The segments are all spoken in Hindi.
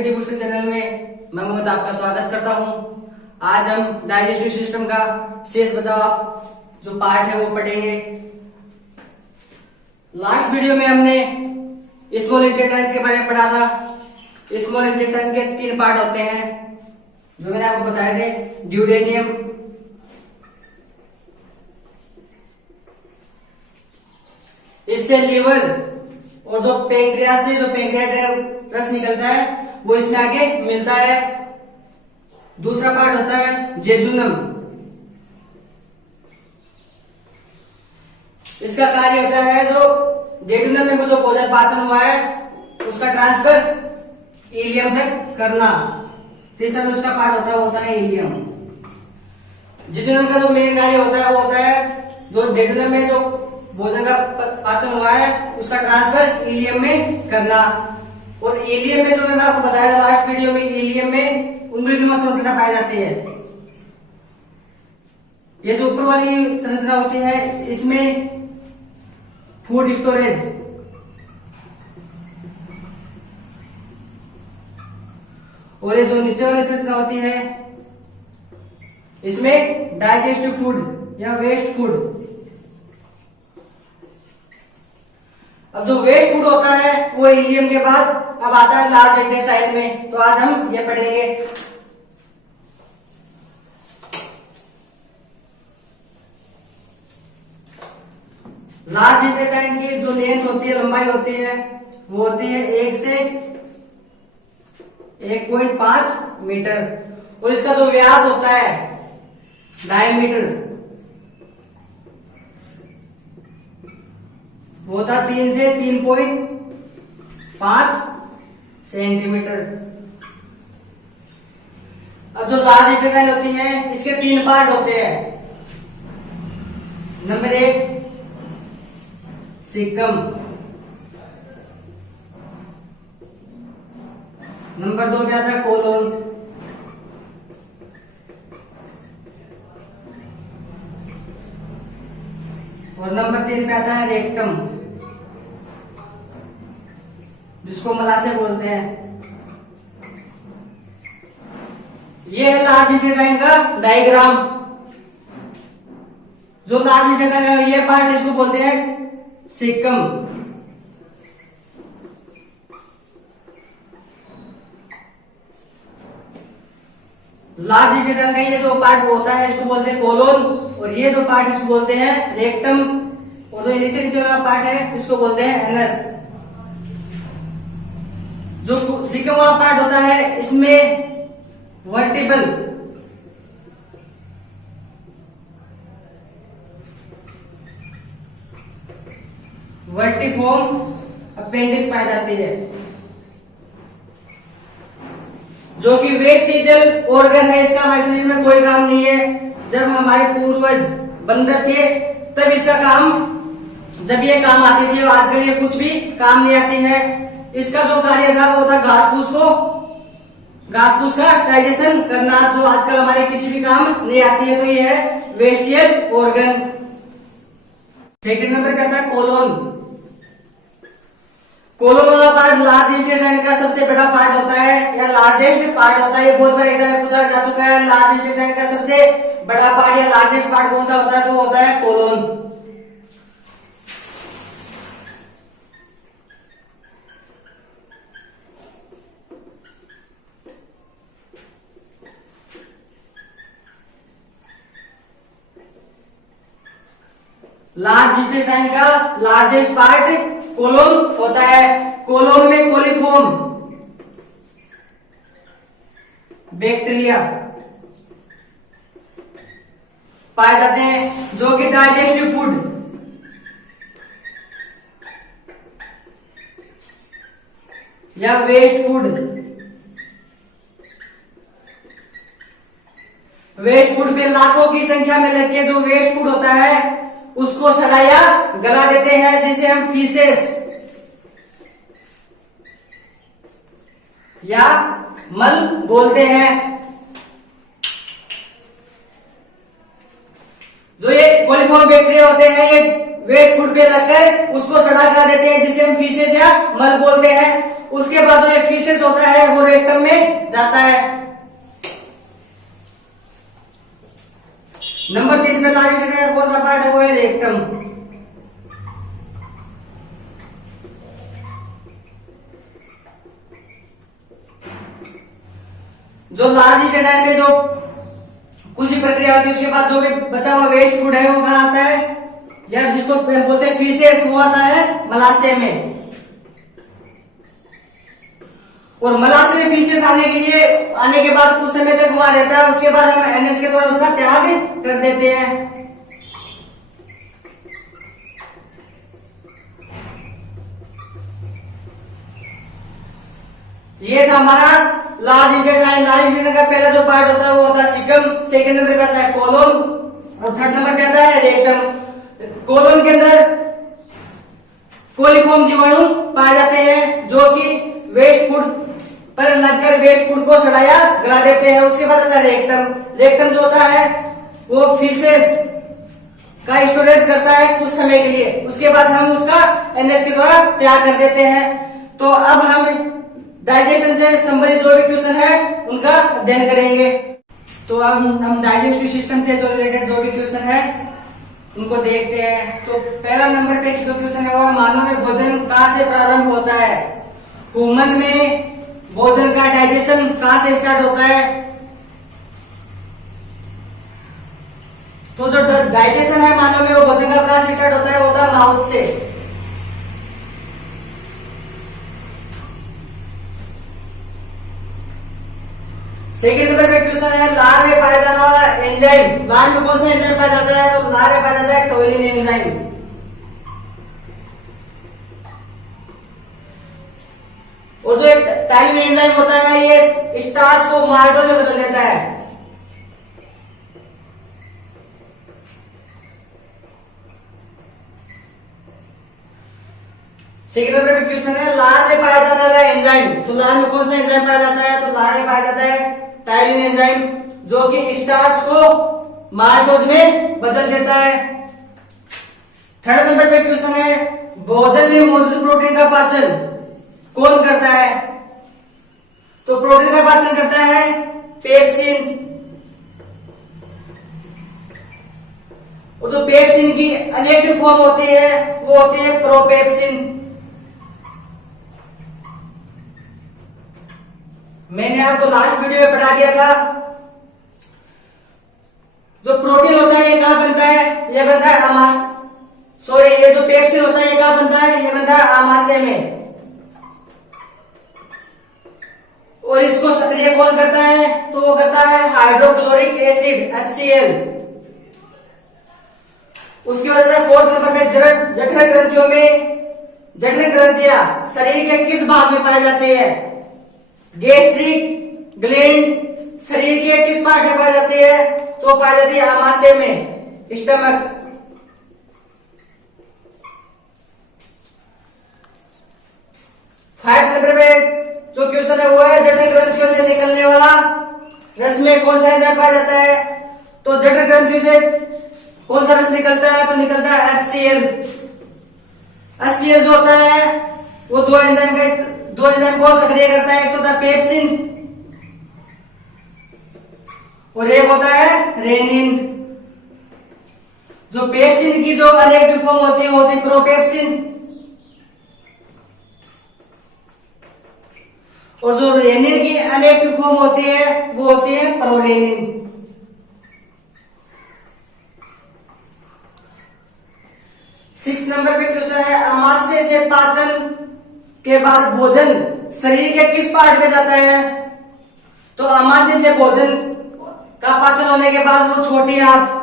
एनर्जेटिक बूस्टर चैनल में मैं मोहित आपका स्वागत करता हूं। आज हम डाइजेस्टिव सिस्टम का शेष बचा जो पार्ट है वो पढ़ेंगे। लास्ट वीडियो में हमने स्मॉल इंटेस्टाइन के बारे में पढ़ा था। स्मॉल इंटेस्टाइन के 3 पार्ट होते हैं जो मैंने आपको बताए थे। ड्यूडेनियम, इससे लीवर और जो पैंक्रियास से जो पैंक्रियाटिक रस निकलता है वो इसमें आगे मिलता है। दूसरा पार्ट होता है जेजुनम। इसका कार्य होता है जो जेजुनम में जो भोजन पाचन हुआ है उसका ट्रांसफर इलियम तक करना। तीसरा जो उसका पार्ट होता है इलियम। जेजुनम का जो मेन कार्य होता है वो होता है जो जेजुनम में जो भोजन का पाचन हुआ है उसका ट्रांसफर इलियम में करना। और इलियम में जो मैंने आपको बताया था लास्ट वीडियो में, इलियम में उंगलीनुमा संरचना पाई जाती है। ये जो ऊपर वाली संरचना होती है इसमें फूड स्टोरेज, और ये जो नीचे वाली संरचना होती है इसमें डाइजेस्टिव फूड या वेस्ट फूड। अब जो वेस्ट फूड होता है वो इलियम के बाद अब आता है लार्ज इंटेस्टाइन में। तो आज हम ये पढ़ेंगे। लार्ज इंटेस्टाइन की जो लेंथ होती है, लंबाई होती है, वो होती है 1 से 1.5 मीटर। और इसका जो व्यास होता है डायमीटर वो होता है 3 से 3.5 सेंटीमीटर। अब जो लार्ज इंटेस्टाइन होती है इसके 3 पार्ट होते हैं। नंबर 1 सीकम, नंबर 2 पे आता है कोलोन, और नंबर 3 पे आता है रेक्टम जिसको मलाशय बोलते हैं। ये है लार्ज इंटेस्टाइन का डायग्राम। जो लार्ज इंटेस्टाइन है ये पार्ट इसको बोलते हैं सीकम। लार्ज इंटेस्टाइन का ये जो पार्ट होता है इसको बोलते हैं कोलोन, और ये जो पार्ट इसको बोलते हैं रेक्टम, और जो नीचे नीचे वाला पार्ट है इसको बोलते हैं एनस। जो सीकम वाला पार्ट होता है इसमें वर्टिबल वर्टिफॉर्म अपेंडिक्स पाई जाती है जो कि वेस्टिजल ऑर्गन है। इसका हमारे शरीर में कोई काम नहीं है। जब हमारे पूर्वज बंदर थे तब इसका काम, जब ये काम आती थी, आजकल ये कुछ भी काम नहीं आती है। इसका जो कार्य था वो था घास फूस का डाइजेशन करना, जो आजकल हमारे किसी भी काम नहीं आती है। तो ये है वेस्टियल ऑर्गन। सेकंड नंबर पे आता है कोलोन। कोलोन वाला पार्ट लार्ज इंटेस्टाइन का सबसे बड़ा पार्ट होता है या लार्जेस्ट पार्ट होता है। ये बहुत बार एग्जाम में पूछा जा चुका है। लार्ज इंटेस्टाइन का सबसे बड़ा पार्ट या लार्जेस्ट पार्ट कौन सा होता है? तो वो होता है कोलोन। लार्ज इंटेस्टाइन का लार्जेस्ट पार्ट कोलोन होता है। कोलोन में कोलीफॉर्म बैक्टीरिया पाए जाते हैं जो कि डाइजेस्टिव फूड या वेस्ट फूड पे लाखों की संख्या में लड़के जो वेस्ट फूड होता है उसको सड़ाया गला देते हैं, जिसे हम फीसेस या मल बोलते हैं। जो ये कोलीफॉर्म बैक्टीरिया होते हैं ये वेस्ट फूड पे लगकर उसको सड़ा गला देते हैं, जिसे हम फीसेस या मल बोलते हैं। उसके बाद जो ये फीसेस होता है वो रेक्टम में जाता है। नंबर 3 पे लार्जेस्ट कौन सा पार्ट है, वो है रेक्टम। जो लार्ज इंटेस्टाइन में जो कुछ भी प्रक्रिया होती है उसके बाद जो भी बचा हुआ वेस्ट फूड है वो कहाँ आता है, या जिसको बोलते हैं फीसेस, वो आता है मलाशय में। और मलाशय में फीसेस आने के बाद कुछ समय तक वहां रहता है, उसके बाद हम एनएच के द्वारा उसका त्याग कर देते हैं। ये था हमारा लार्ज इंटेस्टाइन। लार्ज इंटेस्टाइन का पहला जो पार्ट होता है वो होता है सीकम, सेकंड नंबर पे आता है कोलोन और थर्ड नंबर पे आता है रेक्टम। कोलोन के अंदर कोलिफॉर्म जीवाणु पाए जाते हैं जो कि वेस्ट फूड पर लगकर वेस्ट फूड को सड़ाया गला देते हैं। उसके बाद आता है रेक्टम। रेक्टम जो होता है वो फीसेस का स्टोरेज करता है कुछ समय के लिए, उसके बाद हम उसका एनएच के द्वारा त्याग कर देते हैं। तो अब हम डाइजेशन से संबंधित जो भी क्वेश्चन है उनका अध्ययन करेंगे। तो अब हम डाइजेस्टिव सिस्टम से जो रिलेटेड जो भी क्वेश्चन है उनको देखते हैं। तो पहला नंबर पे जो क्वेश्चन है वो मानव में भोजन कहाँ से प्रारंभ होता है। ह्यूमन में भोजन का डाइजेशन कहाँ से स्टार्ट होता है। तो जो डाइजेशन है मानव में वो भोजन का कहाँ से स्टार्ट होता है, वो होता है माउथ से। सेकेंड नंबर पे क्वेश्चन है लार में पाया जाने वाला एंजाइम। लार में कौन सा एंजाइम पाया जाता है, तो लार में पाया जाता है टोलिन एंजाइम। और जो टाइलिन एंजाइम होता है ये स्टार्च को माल्टोज में बदल देता है। सेकेंड नंबर पे क्वेश्चन है लार में पाया जाने वाला एंजाइम। तो लार में कौन सा एंजाइम पाया जाता है, तो लार में पाया जाता है टाइलिन एंजाइम जो कि स्टार्च को माल्टोज में बदल देता है। थर्ड नंबर पे क्वेश्चन है भोजन में मौजूद प्रोटीन का पाचन कौन करता है। तो प्रोटीन का पाचन करता है पेप्सिन। और जो पेप्सिन की अनेक फॉर्म होती है वो होती है प्रोपेप्सिन। मैंने आपको लास्ट वीडियो में पढ़ा दिया था जो प्रोटीन होता है ये कहां बनता है, ये बनता है ये जो पेप्सिन होता है ये कहां बनता है, ये बनता है आमाशय में। और इसको सक्रिय कौन करता है, तो वो करता है हाइड्रोक्लोरिक एसिड HCl। उसकी वजह से फोर्थ नंबर पे जठर ग्रंथियों में जठर ग्रंथियां शरीर के किस भाग में पाई जाती है। गैस्ट्रिक ग्लैंड शरीर के किस पार्ट में पाई जाती है, तो पाई जाती है आमाशय में, स्टमक। फाइव नंबर पे जो क्वेश्चन है वो है जठर ग्रंथियों से निकलने वाला रस में कौन सा एंजाइम पाया जाता है। तो जठर ग्रंथियों से कौन सा रस निकलता है, तो निकलता है HCl। HCl जो होता है वो दो एंजाइम को सक्रिय करता है, एक तो होता है पेप्सिन और एक होता है रेनिन। जो पेप्सिन की जो अनेक फॉर्म होती है वो होती है प्रोपेप्सिन, और जो रेनिन की अनेक फॉर्म होती है वो होती है प्रोरेनिन। सिक्स नंबर पे क्वेश्चन है आमाशय से पाचन के बाद भोजन शरीर के किस पार्ट में जाता है। तो आमाशय से भोजन का पाचन होने के बाद वो छोटी आंत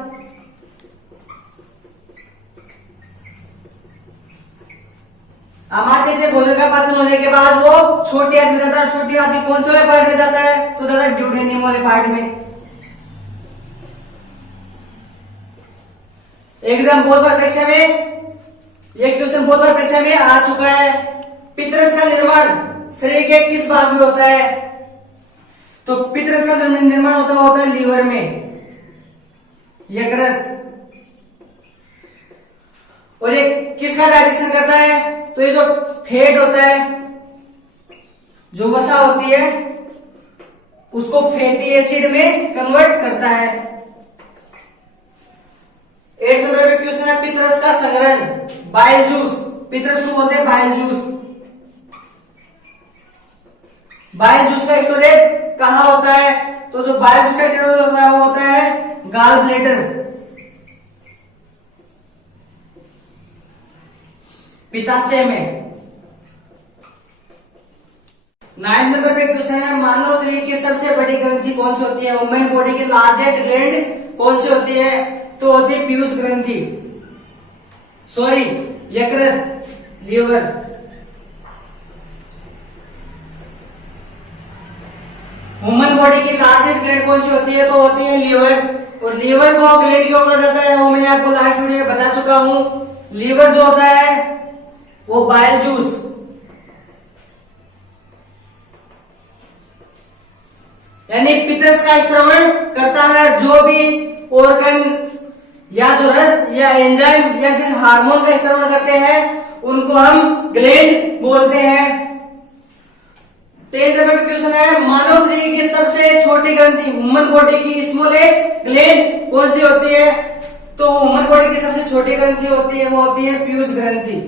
आमाशय से भोजन का पाचन होने के बाद वो छोटी आंत में जाता है। छोटी आंत कौन से वाले पार्ट में जाता है, तो जाता है ड्यूडेनियम वाले पार्ट में। एग्जाम बहुत बार परीक्षा में ये क्वेश्चन बहुत बार परीक्षा में आ चुका है। पितरस का निर्माण शरीर के किस भाग में होता है, तो पितरस का जो निर्माण होता है लीवर में, यकृत। और ये किसका डाइजेशन करता है, तो ये जो फैट होता है जो वसा होती है उसको फैटी एसिड में कन्वर्ट करता है। 8 नंबर पे क्वेश्चन है पित्रस का संग्रहण, बाइल जूस। पित्रस को बोलते हैं बाइल जूस। बाइल जूस का स्टोरेज कहाँ होता है? तो जो बाइल जूस का स्टोरेज होता है वो होता है गाल ब्लैडर, पित्ताशय में। 9 नंबर पे क्वेश्चन है मानव शरीर की सबसे बड़ी ग्रंथि कौन सी होती है? ह्यूमन बॉडी की लार्जेस्ट ग्लैंड कौन सी होती है? तो होती है पीयूष ग्रंथि, सॉरी यकृत, लीवर। ह्यूमन बॉडी की लार्जेस्ट ग्लैंड कौन सी होती है? तो होती है लीवर। और लीवर को ग्लैंड क्यों कहा जाता है वो मैंने आपको लास्ट वीडियो में बता चुका हूं। लीवर जो होता है वो बाइल जूस, यानी पित्तरस का स्त्रवण करता है। जो भी ऑर्गन या तो रस या एंजाइम या फिर हार्मोन का स्त्रवण करते हैं उनको हम ग्लैंड बोलते हैं। 13 नंबर क्वेश्चन है मानव शरीर की सबसे छोटी ग्रंथि, ह्यूमन बॉडी की स्मॉलेस्ट ग्लैंड कौन सी होती है? तो ह्यूमन बॉडी की सबसे छोटी ग्रंथि होती है वो होती है पीयूष ग्रंथि।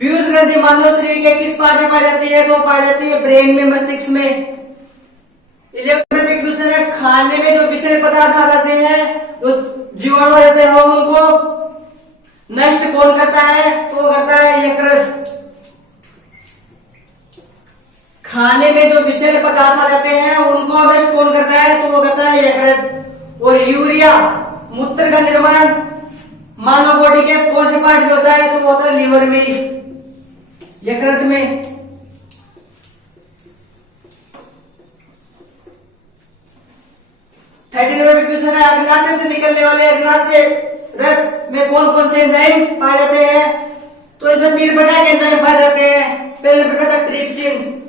पीयूष ग्रंथि मानव शरीर के किस पार्ट में पाई जाती है? तो पाई जाती है ब्रेन में, मस्तिष्क में। 11 नंबर पे क्वेश्चन है खाने में जो विषैले पदार्थ आ जाते हैं, जो जीवाणु आ जाते हैं उनको नष्ट कौन करता है? तो वो करता है यकृत। खाने में जो विषैले पदार्थ आ जाते हैं उनको नष्ट कौन करता है? तो वो करता है यकृत। और यूरिया, मूत्र का निर्माण मानव बॉडी के कौन से पार्ट में होता है? तो वो होता है लीवर में, यकृत में। 13 नंबर पे क्वेश्चन है अग्नाशय से निकलने वाले अग्नाशय रस में कौन कौन से एंजाइम पाए जाते हैं? तो इसमें 3 प्रकार के एंजाइम पाए जाते हैं। पहले प्रकार था ट्रिप्सिन,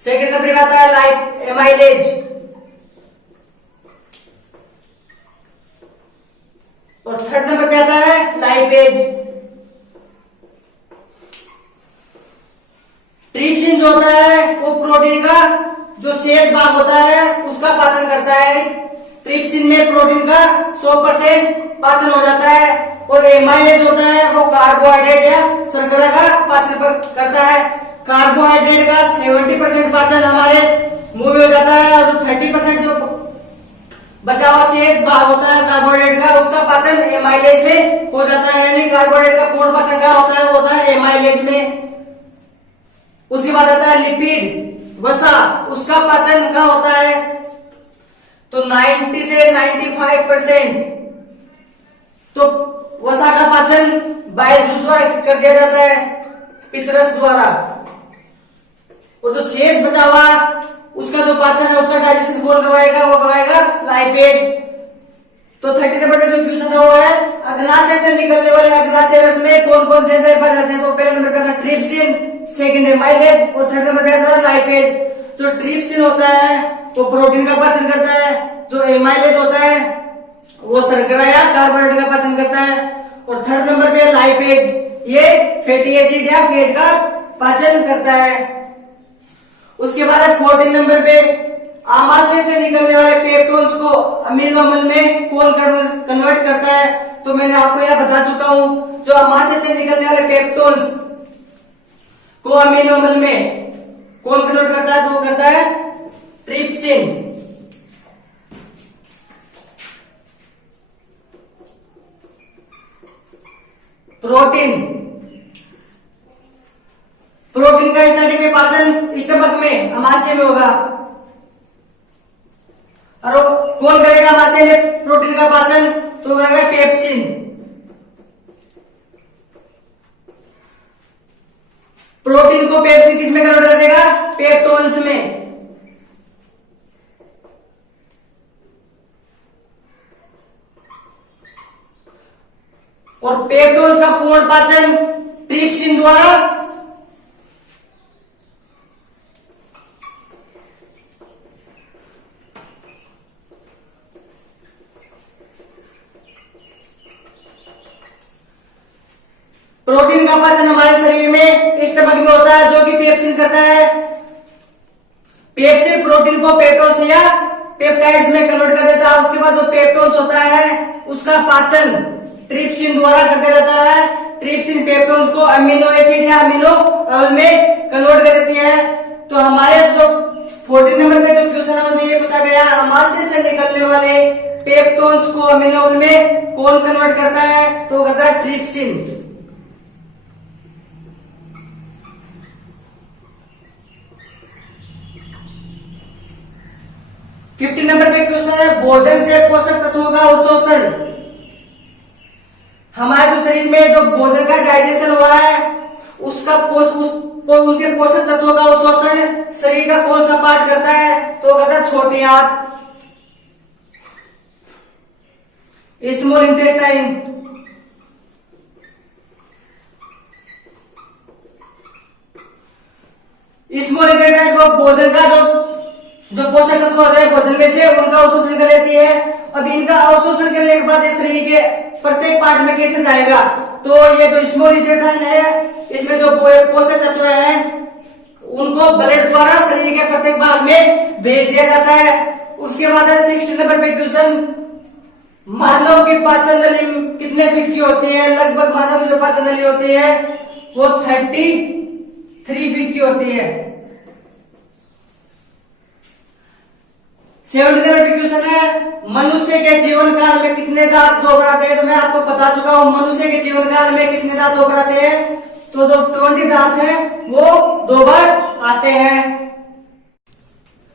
सेकंड नंबर पे आता है एमाइलेज, और थर्ड नंबर पे आता है लाइपेज। ट्रिप्सिन जो होता है वो प्रोटीन का जो शेष भाग होता है उसका पाचन करता है। ट्रिप्सिन में प्रोटीन का 100% पाचन हो जाता है। और एमाइलेज होता है वो कार्बोहाइड्रेट या शर्करा का पाचन करता है। कार्बोहाइड्रेट का 70% पाचन हमारे मुंह में हो जाता है, और जो 30% जो बचा हुआ शेष भाग होता है कार्बोहाइड्रेट का उसका पाचन एमाइलेज में हो जाता है। यानी कार्बोहाइड्रेट का पूर्ण पाचन क्या होता है? वो होता है एमाइलेज में। उसके बाद आता है लिपिड, वसा, उसका पाचन क्या होता है? तो 90 से 95% तो वसा का पाचन बाइल जूस द्वारा कर दिया जाता है, पित्तरस द्वारा। और जो शेष बचा हुआ उसका जो पाचन है उसका डाइजेशन कौन करवाएगा? वो करवाएगा लाइपेज। तो 30 नंबर पे जो क्वेश्चन था वो है अग्नाशय से निकलने वाले अग्नाशय रस में कौन कौन से एंजाइम पाए जाते हैं? तो पहले नंबर पे आता है ट्रिप्सिन, सेकंड एमाइलेज, और थर्ड नंबर पे आता है लाइपेज। जो ट्रिप्सिन होता है वो प्रोटीन का पाचन करता है, जो एमाइलेज होता है वो शर्करा या कार्बोहाइड्रेट का पाचन करता है, और थर्ड नंबर पे लाइपेज ये फैटी एसिड या फैट का पाचन करता है। उसके बाद है 14 नंबर पे आमाशय से निकलने वाले पेप्टोन्स को अमीनो अम्ल में कौन कन्वर्ट करता है? तो मैंने आपको यह बता चुका हूं। जो आमाशय से निकलने वाले पेप्टोन्स को अमीनो अम्ल में कौन कन्वर्ट करता है? तो वो करता है ट्रिप्सिन। प्रोटीन, प्रोटीन का स्टार्टिंग में पाचन स्टमक में, आमाशय में होगा। और कौन करेगा आमाशय में प्रोटीन का पाचन? तो करेगा पेप्सिन। प्रोटीन को पेप्सिन किस में कन्वर्ट कर देगा? पेप्टोन्स में। और पेप्टोन्स का पूर्ण पाचन ट्रिप्सिन द्वारा पाचन हमारे शरीर में स्टमक में होता है, जो कि पेप्सिन करता है। पेप्सिन प्रोटीन को पेप्टोस या पेप्टाइड्स में कन्वर्ट कर देता है। उसके बाद जो पेप्टोन्स होता है उसका पाचन ट्रिप्सिन द्वारा कर दिया जाता है। ट्रिप्सिन पेप्टोन्स को अमीनो एसिड या अमीनो अम्ल में कन्वर्ट कर देती है। तो हमारे जो 14 नंबर पे जो क्वेश्चन है उसमें ये पूछा गया, आमाशय से निकलने वाले पेप्टोन्स को अमीनो अम्ल में कौन कन्वर्ट करता है? तो करता है ट्रिप्सिन। 15 नंबर पे क्वेश्चन है, भोजन से पोषक तत्वों का अवशोषण। हमारे जो शरीर में जो भोजन का डाइजेशन हुआ है उसका उनके पोषक तत्वों का अवशोषण शरीर का कौन सा पार्ट करता है? तो कहता है छोटी आंत, स्मॉल इंटेस्टाइन। स्मॉल इंटेस्टाइन को भोजन का जो पोषक तत्व होते हैं भोजन में से उनका अवशोषण कर लेती है। अब इनका अवशोषण करने के बाद शरीर के प्रत्येक पार्ट में कैसे जाएगा? तो ये जो स्मॉल इंटेस्टाइन है इसमें जो पोषक तत्व है उनको ब्लड द्वारा शरीर के प्रत्येक भाग में भेज दिया जाता है। उसके बाद है 16 नंबर पे क्वेश्चन, मानव की पाचन नली कितने फीट की होती है? लगभग मानव की जो पाचन नली होती है वो 33 फीट की होती है। 17 नंबर पे क्वेश्चन है, मनुष्य के जीवन काल में कितने दांत दो बार आते हैं? तो मैं आपको बता चुका हूं मनुष्य के जीवन काल में कितने दांत दो बार आते हैं। तो जो 20 दांत है वो 2 बार आते हैं।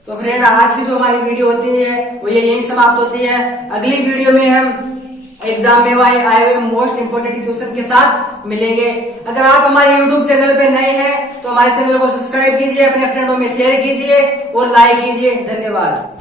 तो फ्रेंड आज की जो हमारी वीडियो होती है वो ये यही समाप्त होती है। अगली वीडियो में हम एग्जाम में आए हुए मोस्ट इंपोर्टेंट क्वेश्चन के साथ मिलेंगे। अगर आप हमारे यूट्यूब चैनल पे नए हैं तो हमारे चैनल को सब्सक्राइब कीजिए, अपने फ्रेंडों में शेयर कीजिए और लाइक कीजिए। धन्यवाद।